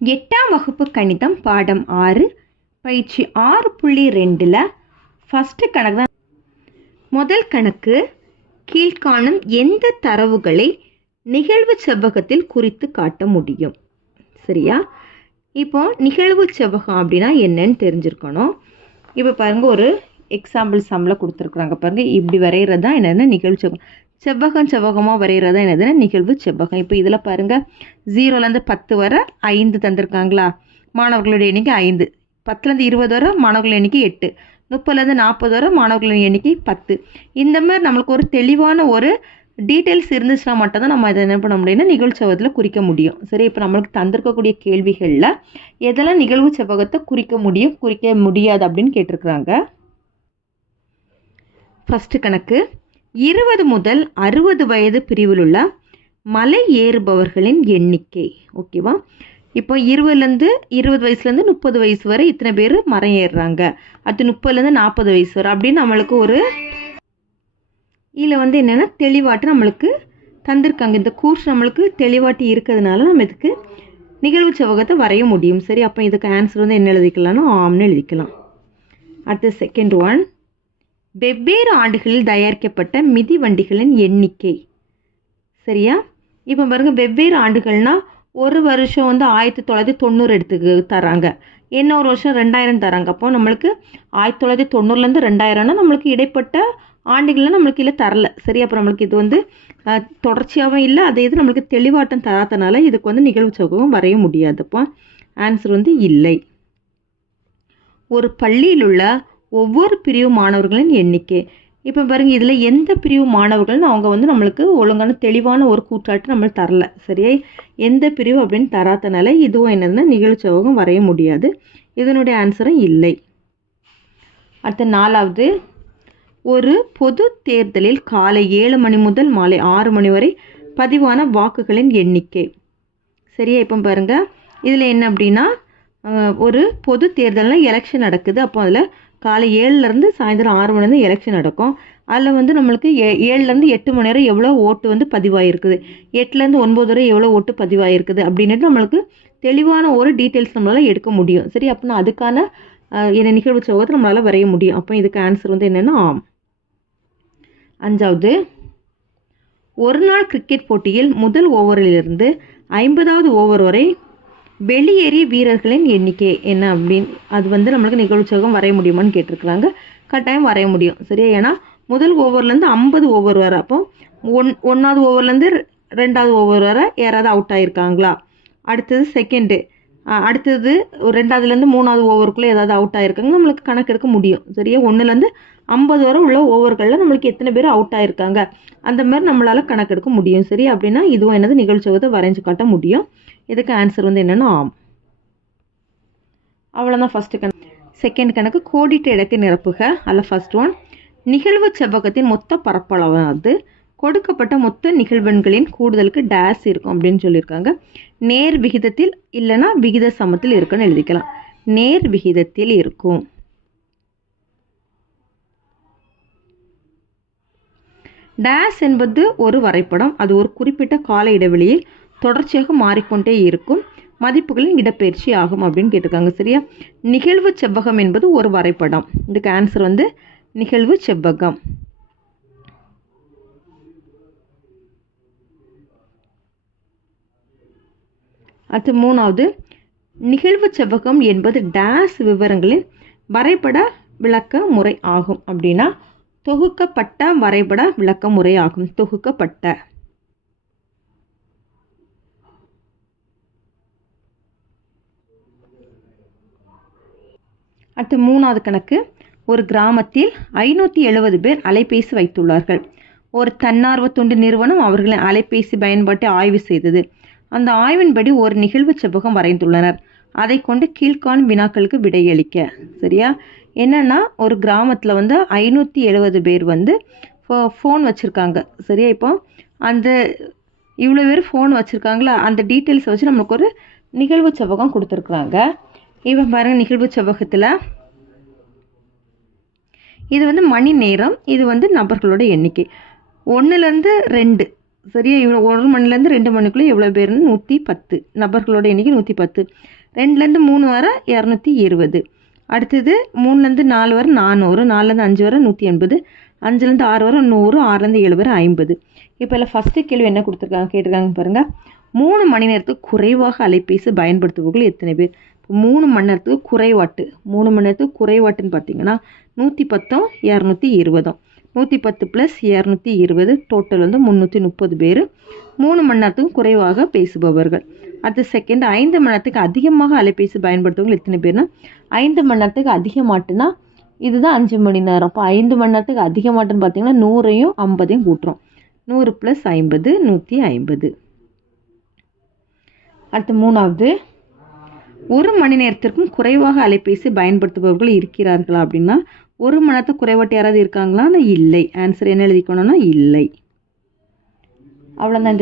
8ஆம் வகுப்பு கணிதம் பாடம் 6 பயிற்சி 6.2ல் ஃபஸ்ட்டு கணக்கு தான். முதல் கணக்கு, கீழ்காணும் எந்த தரவுகளை நிகழ்வு செவ்வகத்தில் குறித்து காட்ட முடியும்? சரியா? இப்போ நிகழ்வு செவ்வகம் அப்படின்னா என்னன்னு தெரிஞ்சிருக்கணும். இப்போ பாருங்கள், ஒரு எக்ஸாம்பிள் சம்மில் கொடுத்துருக்குறாங்க பாருங்கள். இப்படி வரைகிறது தான் என்னதுன்னா நிகழ்வு செவ்வகம். செவ்வகமாக வரைகிறது என்னதுன்னா நிகழ்வு செவ்வகம். இப்போ இதில் பாருங்கள், 0லேருந்து 10 வரை 5 தந்திருக்காங்களா? மாணவர்களுடைய எண்ணிக்கை 5. 10லேருந்து 20 வரை மாணவர்கள் எண்ணிக்கை 8. 30லேருந்து 40 வரை மாணவர்களின் எண்ணிக்கை 10. இந்த மாதிரி நம்மளுக்கு ஒரு தெளிவான ஒரு டீட்டெயில்ஸ் இருந்துச்சுன்னா மட்டும்தான் நம்ம இதை என்ன பண்ண முடியும்னா நிகழ்வு செவ்வகத்தில் குறிக்க முடியும். சரி, இப்போ நம்மளுக்கு தந்திருக்கக்கூடிய கேள்விகளில் எதெல்லாம் நிகழ்வு செவ்வகத்தை குறிக்க முடியும், குறிக்க முடியாது அப்படின்னு கேட்டிருக்கிறாங்க. ஃபஸ்ட்டு கணக்கு, 20 முதல் 60 வயது பிரிவில் உள்ள மலை ஏறுபவர்களின் எண்ணிக்கை. ஓகேவா? இப்போ 20லேருந்து 20 வயசுலேருந்து 30 வயசு வரை இத்தனை பேர் மரம் ஏறுறாங்க. அடுத்து 30லேருந்து 40 வயசு வரை அப்படின்னு நம்மளுக்கு ஒரு இதில் வந்து என்னென்னா தெளிவாட்டு நம்மளுக்கு தந்திருக்காங்க. இந்த கூர்ஸ் நம்மளுக்கு தெளிவாட்டி இருக்கிறதுனால நம்ம இதுக்கு நிகழ்வு செவ்வகத்தை வரைய முடியும். சரி, அப்போ இதுக்கு ஆன்சர் வந்து என்ன எழுதிக்கலாம்னா ஆம்னு எழுதிக்கலாம். அடுத்து செகண்ட் ஒன், வெவ்வேறு ஆண்டுகளில் தயாரிக்கப்பட்ட மிதிவண்டிகளின் எண்ணிக்கை. சரியா? இப்போ பாருங்கள், வெவ்வேறு ஆண்டுகள்னால் ஒரு வருஷம் வந்து 1990 எடுத்துக்கு தராங்க, இன்னொரு வருஷம் 2000 தராங்க. அப்போ நம்மளுக்கு 1990லேருந்து 2000னா நம்மளுக்கு இடைப்பட்ட ஆண்டுகளில் நம்மளுக்கு இல்லை தரல. சரி, அப்புறம் நம்மளுக்கு இது வந்து தொடர்ச்சியாகவும் இல்லை, அதே இது நம்மளுக்கு தெளிவாட்டம் தராதனால இதுக்கு வந்து நிகழ்வு செவ்வகம் வரைய முடியாது. அப்போ ஆன்சர் வந்து இல்லை. ஒரு பள்ளியில் உள்ள ஒவ்வொரு பிரிவு மாணவர்களின் எண்ணிக்கை. இப்போ பாருங்கள், இதில் எந்த பிரிவு மாணவர்கள்னு அவங்க வந்து நம்மளுக்கு ஒழுங்கான தெளிவான ஒரு கூற்றாட்டு நம்மளுக்கு தரல. சரியா? எந்த பிரிவு அப்படின்னு தராதனால இதுவும் என்னதுன்னா நிகழ்வு செவ்வகம் வரைய முடியாது. இதனுடைய ஆன்சரும் இல்லை. அடுத்த 4வது, ஒரு பொது தேர்தலில் காலை 7 மணி முதல் மாலை 6 மணி வரை பதிவான வாக்குகளின் எண்ணிக்கை. சரியா? இப்போ பாருங்கள், இதில் என்ன அப்படின்னா ஒரு பொது தேர்தல்னால் எலெக்ஷன் நடக்குது. அப்போ அதில் காலை 7லேருந்து சாயந்தரம் 6 மணி எலெக்ஷன் நடக்கும். அதில் வந்து நம்மளுக்கு 7லேருந்து 8 மணி நேரம் எவ்வளோ ஓட்டு வந்து பதிவாகிருக்குது, 8லேருந்து 9 வரை எவ்வளோ ஓட்டு பதிவாகிருக்குது அப்படின்ட்டு நம்மளுக்கு தெளிவான ஒரு டீட்டெயில்ஸ் நம்மளால் எடுக்க முடியும். சரி, அப்படின்னா அதுக்கான என்ன நிகழ்வு செவ்வகத்தை நம்மளால் வரைய முடியும். அப்போ இதுக்கு ஆன்சர் வந்து என்னென்னா ஆம். 5வது, ஒரு நாள் கிரிக்கெட் போட்டியில் முதல் ஓவரிலிருந்து 50வது ஓவர் வரை வெளியேறிய வீரர்களின் எண்ணிக்கை என்ன அப்படின்னு அது வந்து நம்மளுக்கு நிகழ்வு செவ்வகம் வரைய முடியுமான்னு கேட்டிருக்கிறாங்க. கட்டாயம் வரைய முடியும். சரியா? ஏன்னா முதல் ஓவர்லேருந்து 50 ஓவர் வரை, அப்போ 1வது ஓவர்லேருந்து 2வது ஓவர் வரை யாராவது அவுட் ஆகிருக்காங்களா, அடுத்தது செகண்டு, அடுத்தது 2வதுலேருந்து 3வது ஓவருக்குள்ளே ஏதாவது அவுட் ஆகிருக்காங்க நம்மளுக்கு கணக்கு எடுக்க முடியும். சரியா? 1லேருந்து 50 வரை உள்ள ஓவர்களில் நம்மளுக்கு எத்தனை பேர் அவுட் ஆகிருக்காங்க அந்த மாதிரி நம்மளால் கணக்கெடுக்க முடியும். சரி, அப்படின்னா இதுவும் என்னது நிகழ்வு செவ்வகத்தை வரைஞ்சு காட்ட முடியும். இதுக்கு ஆன்சர் வந்து என்னென்னா ஆம். அவ்வளோதான் ஃபஸ்ட்டு கணக்கு. செகண்ட் கணக்கு, கோடிட்ட இடத்தை நிரப்புக. அதில் ஃபஸ்ட் ஒன், நிகழ்வு செவ்வகத்தின் மொத்த பரப்பளவானது கொடுக்கப்பட்ட மொத்த நிகழ்வெண்களின் கூடுதலுக்கு டேஸ் இருக்கும் அப்படின்னு சொல்லியிருக்காங்க. நேர் விகிதத்தில் இல்லைன்னா விகித சமத்தில் இருக்குன்னு எழுதிக்கலாம். நேர் விகிதத்தில் இருக்கும். டேஸ் என்பது ஒரு வரைபடம். அது ஒரு குறிப்பிட்ட கால இடைவெளியில் தொடர்ச்சியாக மாறிக்கொண்டே இருக்கும் மதிப்புகளின் இடப்பெயர்ச்சி ஆகும் அப்படின்னு கேட்டிருக்காங்க. சரியா? நிகழ்வு செவ்வகம் என்பது ஒரு வரைபடம். இதுக்கு ஆன்சர் வந்து நிகழ்வு செவ்வகம். அடுத்து 3வது, நிகழ்வு செவ்வகம் என்பது டேஸ் விவரங்களின் வரைபட விளக்க முறை ஆகும் அப்படின்னா தொகுக்கப்பட்ட வரைபட விளக்க முறை ஆகும். தொகுக்கப்பட்ட. அடுத்து 3வது கணக்கு, ஒரு கிராமத்தில் 570 பேர் அலைபேசி வைத்துள்ளார்கள். ஒரு தன்னார்வ தொண்டு நிறுவனம் அவர்களின் அலைபேசி பயன்பாட்டை ஆய்வு செய்தது. அந்த ஆய்வின்படி ஒரு நிகழ்வு செவ்வகம் வரைந்துள்ளனர். அதை கொண்டு கீழ்காணும் வினாக்களுக்கு விடையளிக்க. சரியா? என்னென்னா ஒரு கிராமத்தில் வந்து 570 பேர் வந்து ஃபோன் வச்சுருக்காங்க. சரியா? இப்போ அந்த இவ்வளோ பேர் ஃபோன் வச்சுருக்காங்களா, அந்த டீட்டெயில்ஸை வச்சு நம்மளுக்கு ஒரு நிகழ்வு செவ்வகம் கொடுத்துருக்குறாங்க. இப்போ பாருங்கள், நிகழ்வு செவ்வகத்தில் இது வந்து மணி நேரம், இது வந்து நபர்களோட எண்ணிக்கை. 1லேருந்து 2 சரியா? இவ்வளோ 1 மணிலேருந்து 2 மணிக்குள்ளே எவ்வளோ பேருன்னு 110 நபர்களோட எண்ணிக்கை 110. 2லேருந்து 3 வர 220. அடுத்தது 3லேருந்து 4 வர 400. 4லேருந்து 5 வர 180. 5லேருந்து 6 வர 100. 6லேருந்து 7 வர 50. இப்போ இல்லை ஃபஸ்ட்டு கேள்வி என்ன கேட்டிருக்காங்க பாருங்கள். 3 மணி நேரத்துக்கு குறைவாக அலைபேசி பயன்படுத்துபவர்கள் எத்தனை பேர்? இப்போ 3 மணி நேரத்துக்கு குறைவாட்டு 3 மணி நேரத்துக்கு குறைவாட்டுன்னு பார்த்தீங்கன்னா 110 220. 110 + 220 டோட்டல் வந்து 330 பேர் 3 மணி நேரத்துக்கு குறைவாக பேசுபவர்கள். அடுத்த செகண்ட் 5 மணி நேரத்துக்கு அதிகமாக அலைபேசி பயன்படுத்துவவர்கள் எத்தனை பேர்னா 5 மணி நேரத்துக்கு அதிகமாட்டுனா இதுதான் 5 மணி நேரம். அப்போ 5 மணி நேரத்துக்கு அதிகமாட்டுன்னு பார்த்தீங்கன்னா 100ஐயும் 50ஐயும் கூட்டுறோம். 100 + 50 150. அடுத்து 3வது 1 மணி நேரத்திற்கும் குறைவாக அலைபேசி பயன்படுத்துபவர்கள் இருக்கிறார்களா அப்படின்னா 1 மணி நேரத்துக்கு குறைவாட்டு யாராவது இருக்காங்களான்னா இல்லை. ஆன்சர் என்ன எழுதிக்கணும்னா இல்லை. அவ்வளோதான்.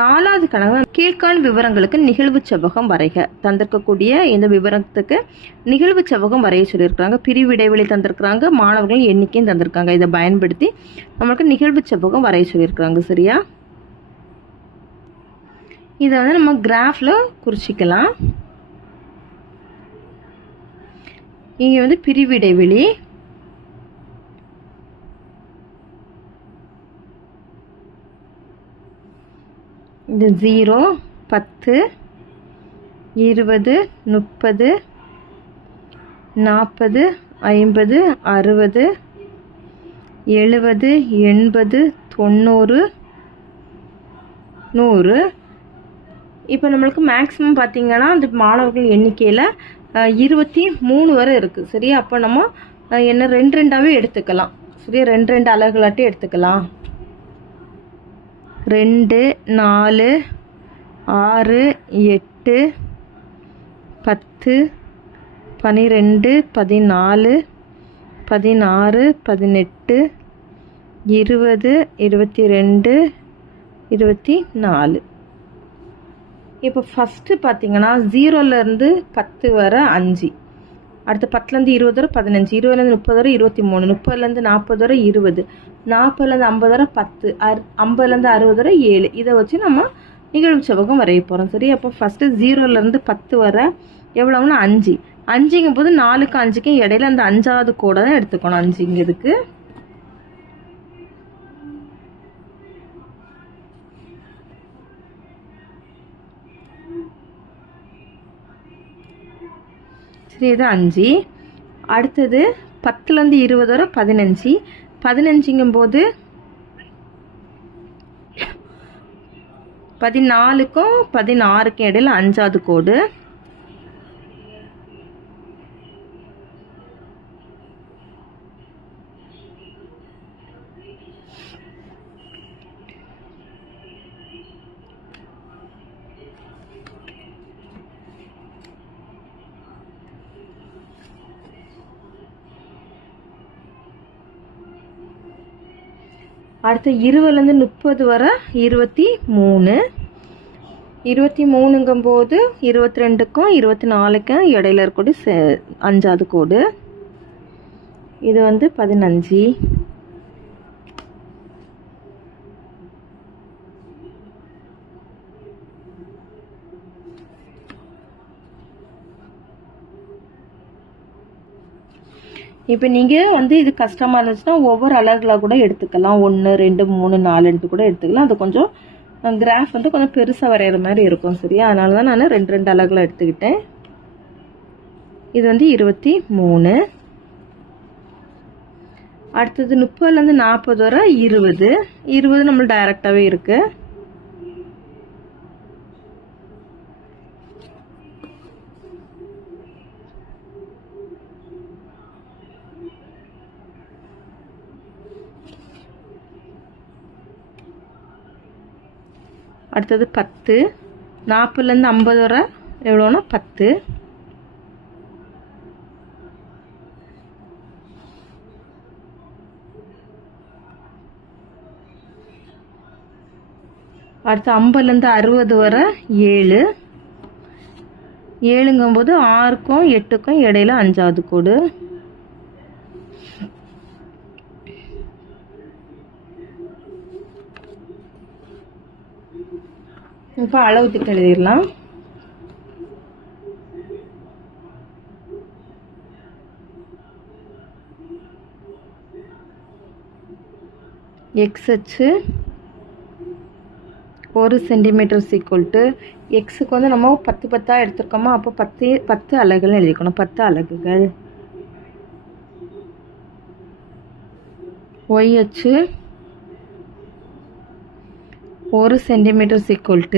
4வது கணக்கு கீழ்காணும் விவரங்களுக்கு நிகழ்வு செவ்வகம் வரைக. தந்திருக்கக்கூடிய இந்த விவரத்துக்கு நிகழ்வு செவ்வகம் வரைய சொல்லியிருக்கிறாங்க. பிரிவு இடைவெளி தந்திருக்கிறாங்க. மாணவர்கள் எண்ணிக்கையும் தந்திருக்காங்க. இதை பயன்படுத்தி நம்மளுக்கு நிகழ்வு செவ்வகம் வரைய சொல்லியிருக்கிறாங்க. சரியா? இதை வந்து நம்ம கிராஃபில் குறிச்சிக்கலாம். இங்கே வந்து பிரிவு இடைவெளி, இது 0 10 20 30 40 50 60 70 80 90 100. இப்போ நம்மளுக்கு மேக்ஸிமம் பார்த்திங்கன்னா அந்த மாணவர்கள் எண்ணிக்கையில் 23 வரை இருக்குது. சரியா? அப்போ நம்ம என்ன 2 எடுத்துக்கலாம். சரியா? 2 அலகுலாட்டி எடுத்துக்கலாம். 2 4 6 8 10 12 14 16 18 20 22 24. இப்போ ஃபஸ்ட்டு பார்த்தீங்கன்னா 0லேருந்து 10 வரை 5. அடுத்து 10லேருந்து 20 வரை 15. 20லேருந்து 30 வரை 23. 30லேருந்து 40 வரை 20. 40லேருந்து 50 வரை 10. 50லேருந்து 60 வரை 7. இதை வச்சு நம்ம நிகழ்வு செவ்வகம் வரைய போகிறோம். சரி? அப்போ ஃபஸ்ட்டு 0லேருந்து 10 வரை எவ்வளோன்னா 5. 5ங்கும் போது 4க்கும் 5க்கும் இடையில அந்த 5வது கோடை தான் எடுத்துக்கணும். 5ங்கிறதுக்கு சரி, இது 5. அடுத்தது 10லேருந்து 20 வரை 15. 15ங்கும் போது 14க்கும் 16க்கும் இடையில 5வது கோடு. அடுத்து 20லேருந்து 30 வரை 23. 23ங்கும் போது 22க்கும் 24க்கும் இடையில இருக்கக்கூடிய 5வது கோடு. இது வந்து 15. இப்போ நீங்கள் வந்து இது கஷ்டமாக இருந்துச்சுன்னா ஒவ்வொரு அலகுலாக கூட எடுத்துக்கலாம். 1 2 3 4ன்ட்டு கூட எடுத்துக்கலாம். அது கொஞ்சம் கிராஃப் வந்து கொஞ்சம் பெருசாக வரைகிற மாதிரி இருக்கும். சரியா? அதனால தான் நான் 2 அலகுல எடுத்துக்கிட்டேன். இது வந்து 23. அடுத்தது 30லேருந்து 40 வரை 20. 20 நம்மளுக்கு டைரெக்டாகவே இருக்குது. அடுத்தது 10. 40லேருந்து 50 வரை எவ்வளோன்னா 10. அடுத்து 50லேருந்து 60 வரை 7. 7ங்கும் போது 6க்கும் 8க்கும் இடையில 5வது கோடு. இப்போ அளவு திட்டம் எழுதிடலாம். எக்ஸ் அச்சு 1 சென்டிமீட்டர் ஈக்குவல் எக்ஸுக்கு வந்து நம்ம 10 10 எடுத்துருக்கோமா, அப்போ 10 அலகுகள் எழுதிக்கணும். 10 அலகுகள். ஒய் அச்சு 1 சென்டிமீட்டர் ஈக்குவல்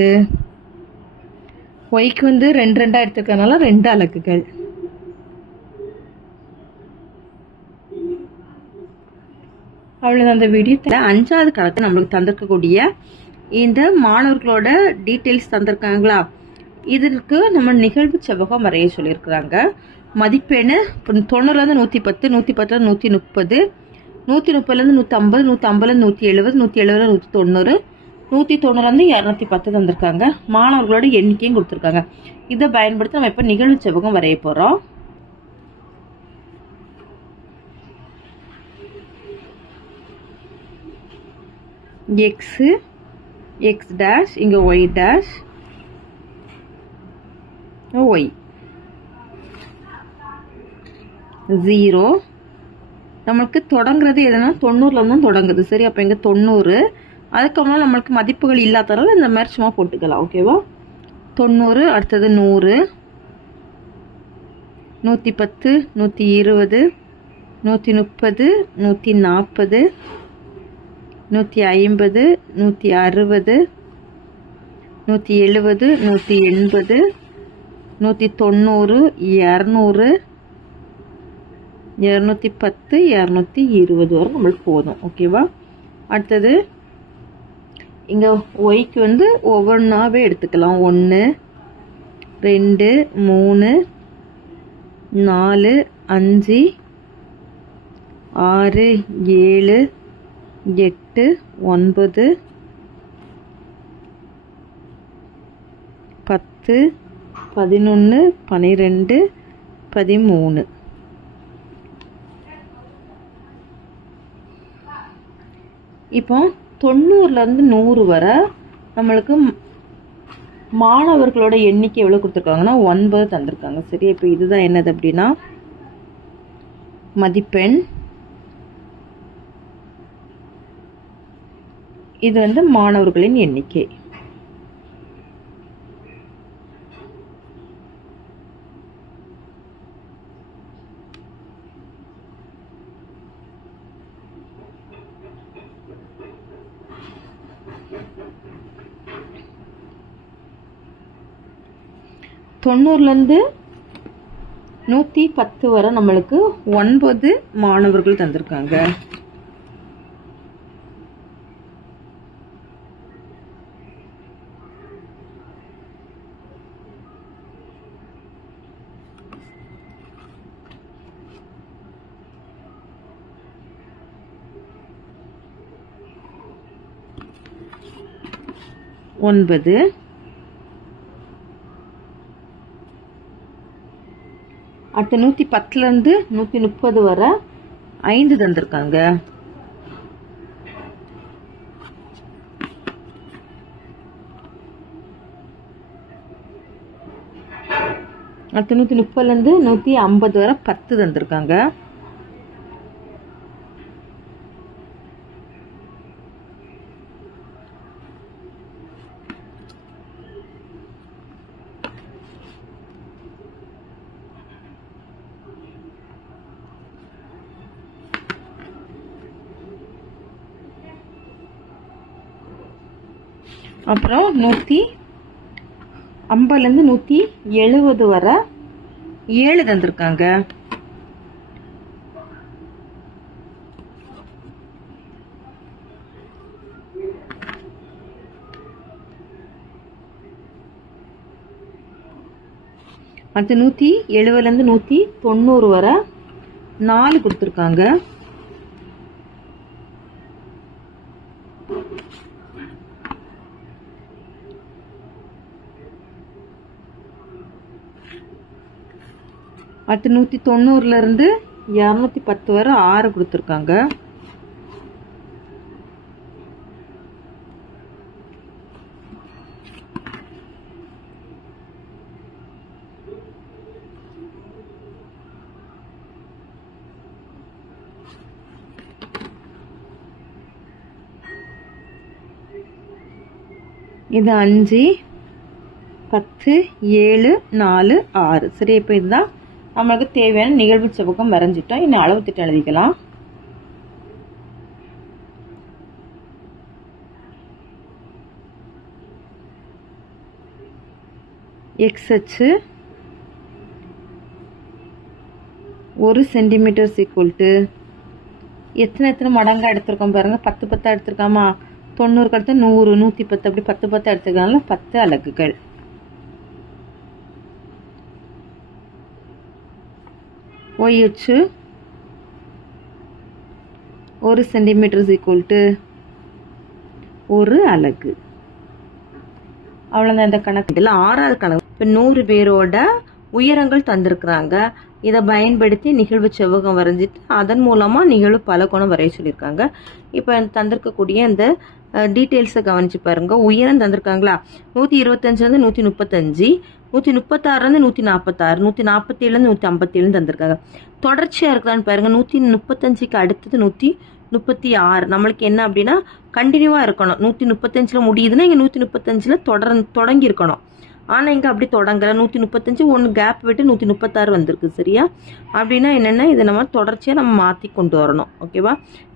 ஒய்க்கு வந்து 2 2 எடுத்துருக்கனால 2 அலகுகள். அவ்வளோதான் அந்த வீடியோ. 5வது காலத்தில் நம்மளுக்கு தந்திருக்கக்கூடிய இந்த மாணவர்களோட டீட்டெயில்ஸ் தந்திருக்காங்களா, இதற்கு நம்ம நிகழ்வு செவ்வகம் வரைய சொல்லியிருக்கிறாங்க. மதிப்பெண் 90லேருந்து 110, 110லேருந்து 130, 130லேருந்து 150, 150லேருந்து 170, 170லேருந்து 190, 190லேருந்து 210 தந்திருக்காங்க. மாணவர்களோட எண்ணிக்கையும் கொடுத்துருக்காங்க. இதை பயன்படுத்தி நம்ம இப்போ நிகழ்வு செவ்வகம் வரைய போகிறோம். எக்ஸு எக்ஸ் டேஷ், இங்கே ஒய் டேஷ், ஒய் 0. நம்மளுக்கு தொடங்குறது எதுனா 90லேருந்து தான் தொடங்குது. சரி, அப்போ இங்கே 90. அதுக்கப்புறம் நம்மளுக்கு மதிப்புகள் இல்லாதனால இந்த மாதிரி சும்மா போட்டுக்கலாம். ஓகேவா? 90, அடுத்தது 100, 110, 120, 130, 140, 150, 160, 170, 180, 190, 200, 210, 220 வரை நம்மளுக்கு போதும். ஓகேவா? அடுத்தது இங்கே ஒய்க்கு வந்து ஒவ்வொன்றாவே எடுத்துக்கலாம். 1 2 3 4 5 6 7 8 9 10 11 12 13. இப்போ 90லேருந்து 100 வரை நம்மளுக்கு மாணவர்களோட எண்ணிக்கை எவ்வளோ கொடுத்துருக்காங்கன்னா 9 தந்திருக்காங்க. சரி, இப்போ இதுதான் என்னது அப்படின்னா மதிப்பெண். இது வந்து மாணவர்களின் எண்ணிக்கை. தொண்ணூறுலேருந்து 110 வரை நம்மளுக்கு 9 மாணவர்கள் தந்திருக்காங்க. ஒன்பது. அடுத்து 110லேருந்து 130 வரை 5 தந்திருக்காங்க. அடுத்து 130லேருந்து 150 வரை 10 தந்திருக்காங்க. அப்புறம் 150லேருந்து 170 வரை 7 தந்திருக்காங்க. அடுத்து 170லேருந்து 190 வரை 4 கொடுத்துருக்காங்க. அடுத்து 190லேருந்து 210 வரை 6 கொடுத்துருக்காங்க. இது 5 10 7 4 6. சரி, இப்போ இதுதான் நம்மளுக்கு தேவையான நிகழ்வு செவ்வகம் வரைஞ்சிட்டோம். இன்னும் அளவு திட்டம் எழுதிக்கலாம். எக்ஸ் அச்சு 1 சென்டிமீட்டர் ஈக்குவல் டு எத்தனை மடங்காக எடுத்திருக்கோம் பாருங்க. 10 10 எடுத்திருக்காமா. 90 அடுத்து 100 110 அப்படி 10 10 எடுத்துக்கனால 10 அலகுகள். ஒய் அச்சு 1 சென்டிமீட்டர் ஈக்குவல் டு 1 அலகு. அவ்வளோதான் இந்த கணக்கு. இதில் 6வது கணக்கு. இப்போ 100 பேரோட உயரங்கள் தந்திருக்கிறாங்க. இதை பயன்படுத்தி நிகழ்வு செவ்வகம் வரைஞ்சிட்டு அதன் மூலமாக நிகழ்வு பலகோணம் வரைய சொல்லியிருக்காங்க. இப்போ தந்திருக்கக்கூடிய இந்த டீட்டெயில்ஸை கவனிச்சு பாருங்க. உயரம் தந்திருக்காங்களா, 125 135, 136 146, 147 157 தந்திருக்காங்க. தொடர்ச்சியாக இருக்குதான்னு பாருங்க. 135க்கு அடுத்தது 136. நம்மளுக்கு என்ன அப்படின்னா கண்டினியூவாக இருக்கணும். 135 முடியுதுன்னா இங்கே 135 தொடங்கி இருக்கணும். ஆனால் இங்கே அப்படி தொடங்கலை. 135 ஒன்று கேப் விட்டு 136 வந்திருக்கு. சரியா? அப்படின்னா என்னென்னா இதை நம்ம தொடர்ச்சியாக நம்ம மாற்றி கொண்டு வரணும். ஓகேவா?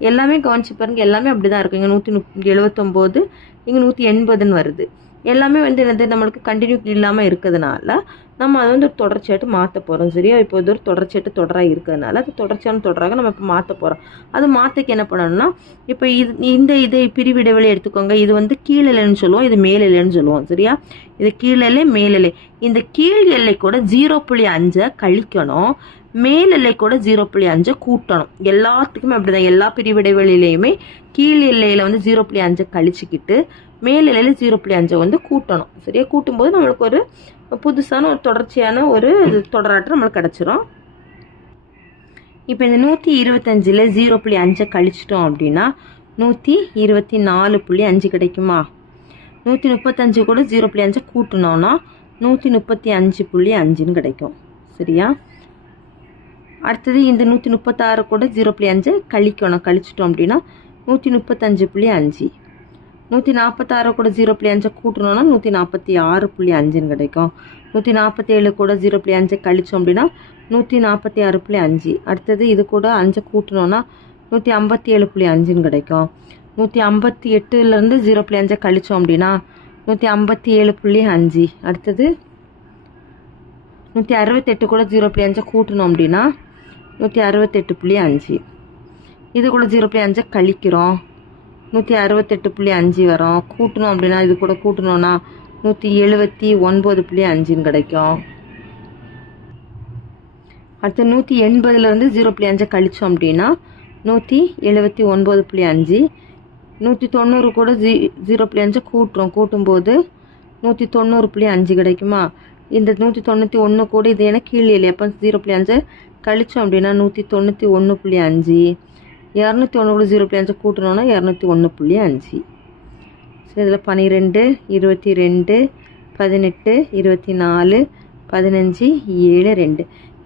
எல்லாமே கவனிச்சு பாருங்க. எல்லாமே அப்படி தான் இருக்குது. இங்கே 179, இங்கே 180ன்னு வருது. எல்லாமே என்னது நம்மளுக்கு கண்டினியூ இல்லாமல் இருக்கிறதுனால நம்ம அதை ஒரு தொடர்ச்சியாட்டு மாற்ற போகிறோம். சரியா? இப்போ இது ஒரு தொடர்ச்சியாட்டு தொடராக இருக்கிறதுனால அது தொடர்ச்சியான தொடராக நம்ம இப்போ மாற்ற போகிறோம். அது மாற்றக்கு என்ன பண்ணணும்னா, இப்போ இதை பிரிவிடைவெளி எடுத்துக்கோங்க. இது கீழ் எல்லைன்னு சொல்லுவோம், இது மேல் எல்லைன்னு சொல்லுவோம். சரியா? இது கீழ் எல்லை மேல் எல்லை. இந்த கீழ் எல்லை கூட 0.5 கழிக்கணும், மேல் எல்லை கூட 0.5 கூட்டணும். எல்லாத்துக்குமே அப்படிதான். எல்லா பிரிவிடைவெளியிலையுமே கீழ் எல்லையில் 0.5 கழிச்சுக்கிட்டு மேல் எல்லையில் 0.5 கூட்டணும். சரியா? கூட்டும்போது நம்மளுக்கு ஒரு புதுசான ஒரு தொடர்ச்சியான ஒரு தொடராட்டம் நம்மளுக்கு கிடச்சிரும். இப்போ இந்த 125ல் 0.5 கழிச்சிட்டோம் அப்படின்னா 124.5 கிடைக்குமா? 135 கூட 0.5 கூட்டினோன்னா 135.5ன்னு கிடைக்கும். சரியா? அடுத்தது இந்த 136 கூட 0.5 கழிச்சிட்டோம் அப்படின்னா 135.5. 146 கூட 0.5 கூட்டணும்னா 146.5ன்னு கிடைக்கும். 147 கூட 0.5 கழிச்சோம் அப்படின்னா 146.5. அடுத்தது இது கூட 5 கூட்டணும்னா 157.5ன்னு கிடைக்கும். 158லேருந்து 0.5 கழிச்சோம் அப்படின்னா 157.5. அடுத்தது 168 கூட 0.5 கூட்டணும் அப்படின்னா 168.5. இது கூட 0.5 கழிக்கிறோம், 168.5 வரும். கூட்டணும் அப்படின்னா இது கூட கூட்டணும்னா 179.5ன்னு கிடைக்கும். அடுத்து 180லேருந்து 0.5 கழிச்சோம் அப்படின்னா 179.5. 190 கூட 0.5 கூட்டும்போது 190.5 கிடைக்குமா? இந்த 191 கூட இது ஏன்னா கீழ் எல்லை. அப்போ 0.5 கழிச்சோம் அப்படின்னா 191.5. 201 கூட 0.5 கூட்டணும்னா 201.5. சரி, இதில் 12 22 18 24 15 7 2.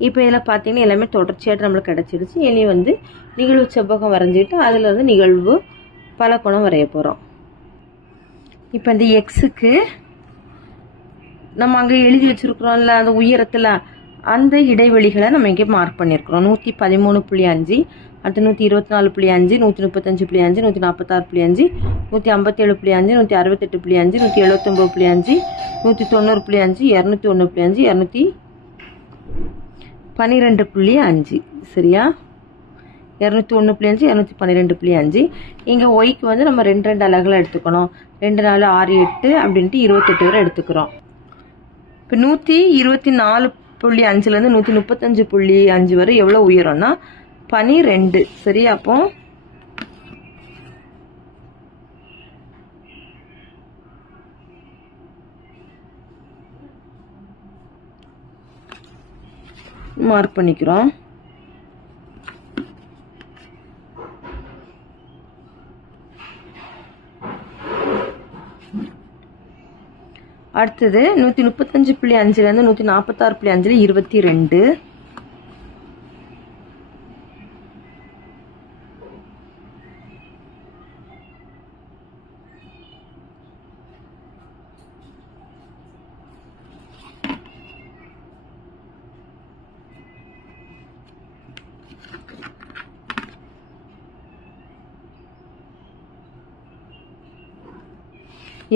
இப்போ இதில் பார்த்தீங்கன்னா எல்லாமே தொடர்ச்சியாட்டு நம்மளுக்கு கிடச்சிடுச்சு. இனி நிகழ்வு செவ்வகம் வரைஞ்சிட்டு அதில் நிகழ்வு பலகோணம் வரைய போகிறோம். இப்போ இந்த எக்ஸுக்கு நம்ம அங்கே எழுதி வச்சுருக்குறோம்ல அந்த உயரத்தில் அந்த இடைவெளிகளை நம்ம இங்கே மார்க் பண்ணியிருக்கிறோம். 113.5, அடுத்து 124.5, 135.5, 146.5, 157.5, 168.5, 179.5, 190.5, 201.5, 212.5. சரியா? 201.5, 212.5. இங்கே ஒய்க்கு நம்ம 2 அலகுகளை எடுத்துக்கணும். 2 4 6 8 அப்படின்ட்டு 28 வரை எடுத்துக்கிறோம். இப்போ 124.5லேருந்து 135.5 வரை எவ்வளோ உயரம்னா 12. சரி, அப்போ மார்க் பண்ணிக்கிறோம். அடுத்தது 135.5லேருந்து 146.5ல் 22.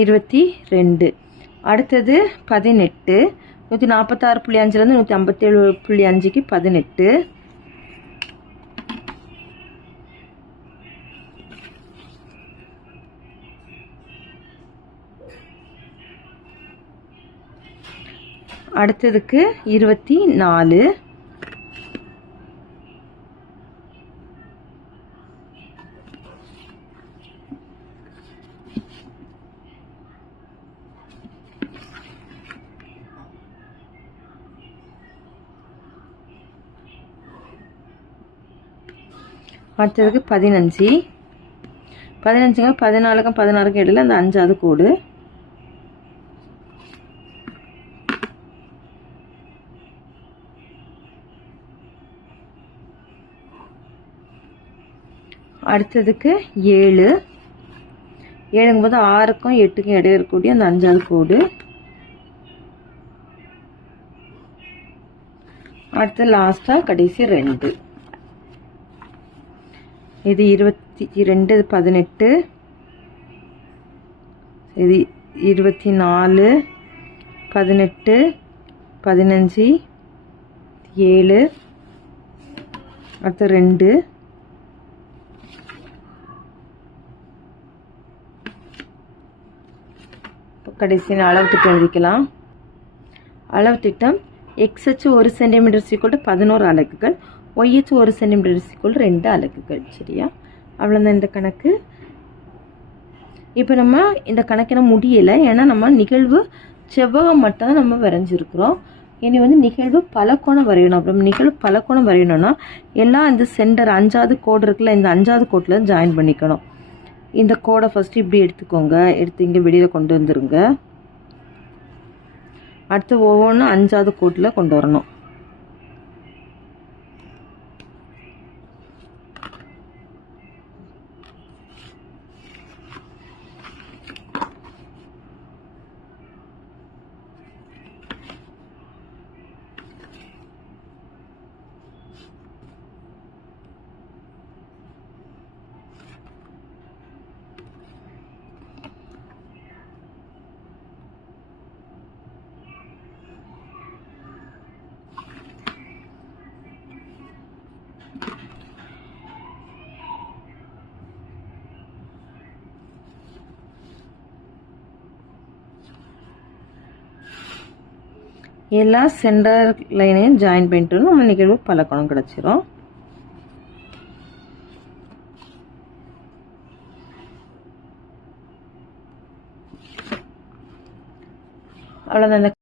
22. அடுத்தது 18. 146.5லேருந்து 157.5க்கு 18. அடுத்ததுக்கு 24. அடுத்ததுக்கு 15. 15ங்க 14க்கும் 16க்கும் இடையில அந்த 5வது கோடு. அடுத்ததுக்கு 7. 7ங்கும்போது 6க்கும் 8க்கும் இடையில இருக்கக்கூடிய அந்த 5வது கோடு. அடுத்து லாஸ்ட்டாக கடைசி 2. இது 22, 18, இது 24, 18, 15, 7, அடுத்து 2, கடைசி அளவு திட்டம் எழுதிக்கலாம். அளவு திட்டம் x அச்சு 1 சென்டிமீட்டர் = 11 அலகுகள், y அச்சு 1 சென்டிமீட்டர் = 2 அலகுகள். சரியா? அவ்வளோதான் இந்த கணக்கு. இப்போ நம்ம இந்த கணக்கின முடியலை, ஏன்னா நம்ம நிகழ்வு செவ்வகம் மட்டும் தான் நம்ம வரைஞ்சிருக்கிறோம். இனி வந்து நிகழ்வு பலகோணம் வரையணும். அப்புறம் நிகழ்வு பலகோணம் வரையணும்னா எல்லாம் இந்த சென்டர் 5வது கோடு இருக்குல்ல, இந்த 5வது கோட்டில் ஜாயின் பண்ணிக்கணும். இந்த கோடை ஃபஸ்ட்டு இப்படி எடுத்துக்கோங்க, எடுத்து இங்கே வெளியில் கொண்டு வந்துருங்க. அடுத்து ஒவ்வொன்றும் 5வது கோட்டில் கொண்டு வரணும். எல்லா சென்டர் லைனையும் ஜாயின் பண்ணிட்டு நம்ம நிகழ்வு பலகோணம் கிடச்சிரும். அவ்வளோதான்.